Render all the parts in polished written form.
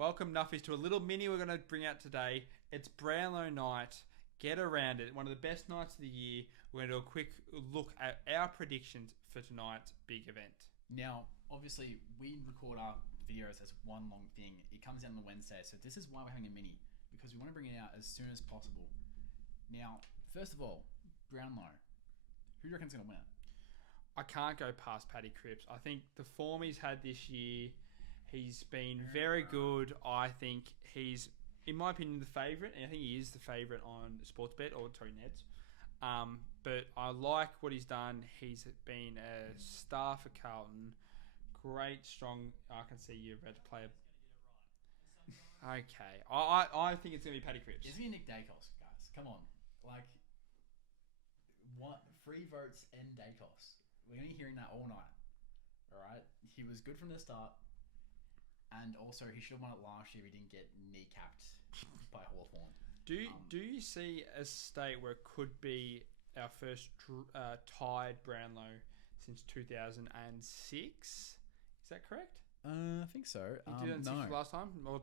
Welcome, Nuffies, to a little mini we're going to bring out today. It's Brownlow night. Get around it. One of the best nights of the year. We're going to do a quick look at our predictions for tonight's big event. Now, obviously, we record our videos as one long thing. It comes out on the Wednesday, so this is why we're having a mini, because we want to bring it out as soon as possible. Now, first of all, Brownlow. Who do you reckon's going to win it? I can't go past Paddy Cripps. I think the form he's had this year, he's been very good. I think he's, in my opinion, the favourite, and I think he is the favourite on Sportsbet, or sorry, Neds. But I like what he's done. He's been a star for Carlton. Great, strong. I can see you're about to play a... Okay. I think it's going to be Paddy Cripps. It's going to be Nick Dacos, guys. Come on. Like, what? 3 votes and Dacos. We're going to be hearing that all night. Alright? He was good from the start. And also, he should have won it last year if he didn't get kneecapped by Hawthorn. Do you see a state where it could be our first tied Brownlow since 2006? Is that correct? I think so. 2006 no. last time? Or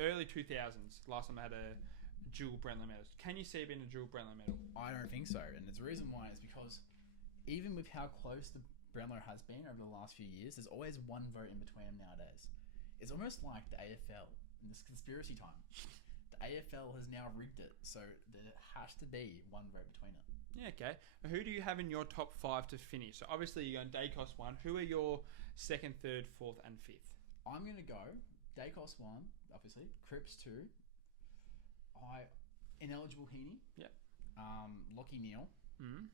early 2000s, last time I had a dual Brownlow medal. Can you see it being a dual Brownlow medal? I don't think so. And the reason why is because even with how close the Brownlow has been over the last few years, there's always one vote in between them nowadays. It's almost like the AFL in this conspiracy time. The AFL has now rigged it, so there has to be one vote between it. Yeah, okay. Who do you have in your top 5 to finish? So obviously you're going Dacos 1. Who are your 2nd, 3rd, 4th and 5th? I'm going to go Dacos 1, obviously. Cripps 2. Ineligible Heaney. Yep. Lockie Neal. Mm-hmm.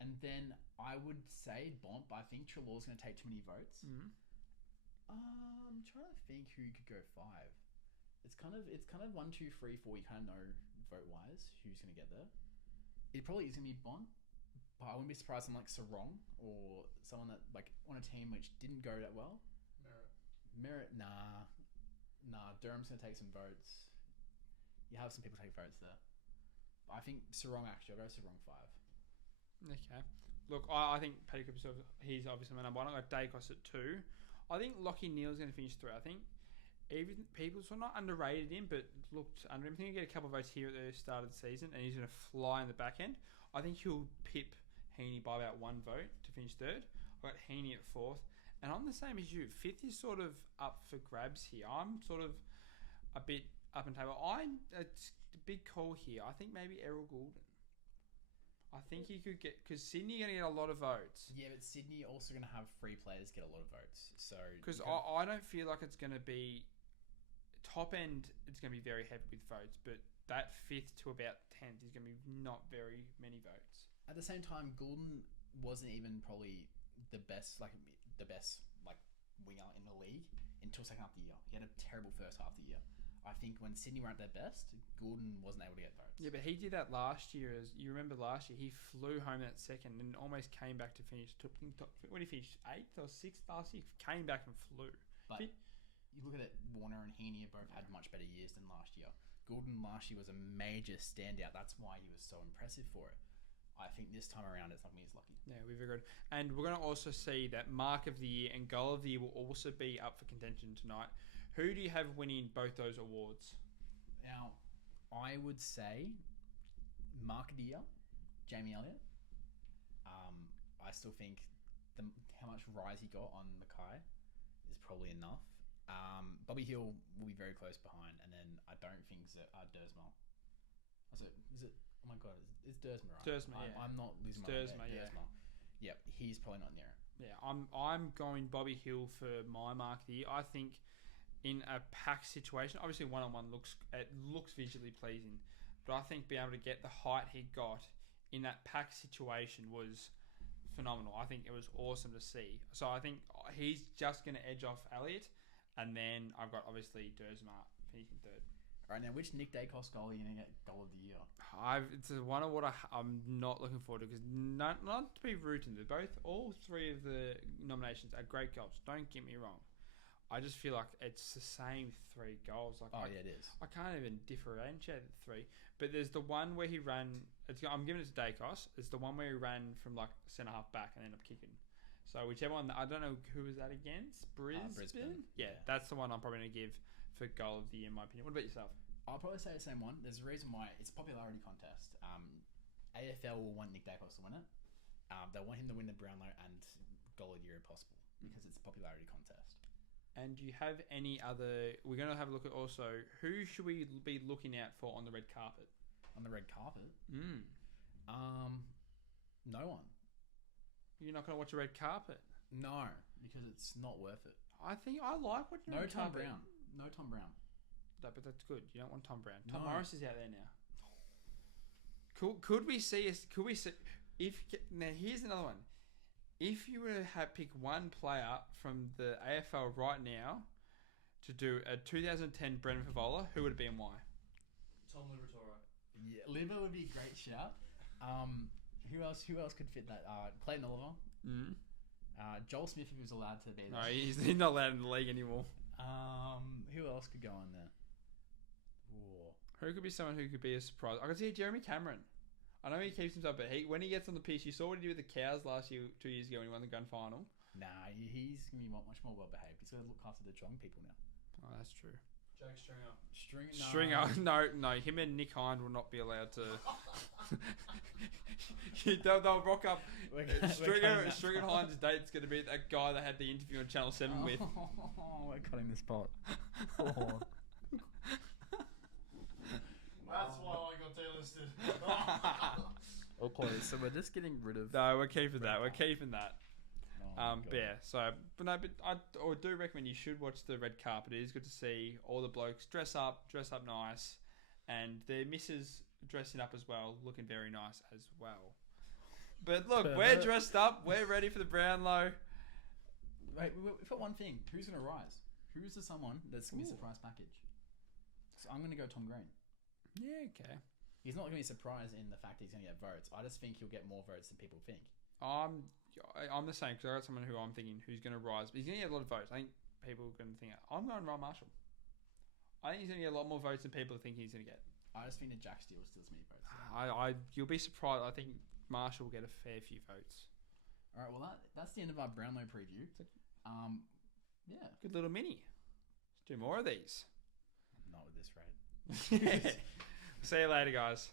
And then I would say Bont, but I think Treloar's going to take too many votes. Mm-hmm. I'm trying to think who could go 5. It's kind of 1, 2, 3, 4. You kind of know vote wise who's going to get there. It probably is going to be Bont, but I wouldn't be surprised on like Sarong or someone that like on a team which didn't go that well. Merritt, nah. Durham's going to take some votes. You have some people take votes there. But I think Sarong actually. I'll go Sarong 5. Okay. Look, I think Paddy Cripps, he's obviously my number 1. I got Dacos at 2. I think Lockie Neal's going to finish 3. I think even people sort of not underrated him, but looked under him. I think he'll get a couple of votes here at the start of the season, and he's going to fly in the back end. I think he'll pip Heaney by about 1 vote to finish 3rd. I got Heaney at 4th, and I'm the same as you. 5th is sort of up for grabs here. I'm sort of a bit up in table. It's a big call here. I think maybe Errol Goulden. I think he could get, because Sydney are going to get a lot of votes. Yeah, but Sydney also going to have 3 players get a lot of votes. So because I don't feel like it's going to be top end. It's going to be very heavy with votes, but that 5th to about 10th is going to be not very many votes. At the same time, Goulden wasn't even probably the best winger in the league until second half of the year. He had a terrible first half of the year. I think when Sydney were at their best, Goulden wasn't able to get votes. Yeah, but he did that last year. As you remember, last year he flew home that second and almost came back to finish. When he finished 8th or 6th last year, he came back and flew. But you look at it, Warner and Heaney have both had much better years than last year. Goulden last year was a major standout. That's why he was so impressive for it. I think this time around it's not going to be as lucky. Yeah, we've agreed. And we're going to also see that Mark of the Year and Goal of the Year will also be up for contention tonight. Who do you have winning both those awards? Now, I would say Mark of the Year, Jamie Elliott. I still think how much rise he got on Mackay is probably enough. Bobby Hill will be very close behind, and then I don't think Dersma. Is it? Oh my god, it's Dersma, right? Dersma, yeah. I'm not losing my Dersma, yeah. Dersma. Yep, he's probably not near it. Yeah, I'm going Bobby Hill for my Mark of the Year. I think in a pack situation, obviously one-on-one looks visually pleasing, but I think being able to get the height he got in that pack situation was phenomenal. I think it was awesome to see. So I think he's just going to edge off Elliott, and then I've got obviously Dersma finishing 3rd. All right, now which Nick Dacos goal are you going to get goal of the year? It's one of what I'm not looking forward to, because not to be rude to them, all 3 of the nominations are great goals. Don't get me wrong. I just feel like it's the same 3 goals. Yeah, it is. I can't even differentiate the 3. But there's the one where he ran. I'm giving it to Dacos. It's the one where he ran from like centre half back and ended up kicking. So whichever one, I don't know who was that against. Brisbane? Brisbane. Yeah, that's the one I'm probably going to give for goal of the year, in my opinion. What about yourself? I'll probably say the same one. There's a reason why it's a popularity contest. AFL will want Nick Dacos to win it. They want him to win the Brownlow and goal of the year if possible because it's a popularity contest. And do you have any other... We're going to have a look at also, who should we be looking out for on the red carpet? On the red carpet? No one. You're not going to watch a red carpet? No, because it's not worth it. I think I like watching No red Tom carpet. Brown. No Tom Brown. No, but that's good. You don't want Tom Brown. Tom No. Morris is out there now. Could we see us? Could we see? Now here's another one. If you were to pick one player from the AFL right now to do a 2010 Brendan Favola, who would it be and why? Tom Liberatore. Yeah, Liver would be a great shout. Who else could fit that? Clayton Oliver. Joel Smith if he was allowed to be there. No, he's not allowed in the league anymore. Who else could go on there? Whoa. Who could be someone who could be a surprise? I could see Jeremy Cameron. I know he keeps himself, but when he gets on the pitch, you saw what he did with the Cows last year, 2 years ago when he won the grand final. Nah, he's going to be much more well behaved. He's going to look after the Geelong people now. Oh, that's true. Jake Stringer. Stringer, no, him and Nick Hind will not be allowed to. They'll rock up. Stringer and Hind's date's going to be that guy that had the interview on Channel 7 with. Oh, we're cutting this part. Oh. That's why I got delisted. Okay, so we're just getting rid of... No, we're keeping that. We're keeping that. Oh, But yeah, so I do recommend you should watch the red carpet. It is good to see all the blokes dress up nice, and their missus dressing up as well, looking very nice as well. But look, we're dressed up. We're ready for the Brownlow. Wait, we've got one thing. Who's going to rise? Who's the someone that's going to be a surprise package? So I'm going to go Tom Green. Yeah, okay. He's not going to be surprised in the fact that he's going to get votes. I just think he'll get more votes than people think. I'm the same because I got someone who I'm thinking who's going to rise, but he's going to get a lot of votes. I think people are going to think I'm going Ryan Marshall. I think he's going to get a lot more votes than people think he's going to get. I just think that Jack Steele steals many votes. You'll be surprised. I think Marshall will get a fair few votes. All right, well that's the end of our Brownlow preview. Yeah, Good little mini. Let's do more of these. not with this rate. See you later, guys.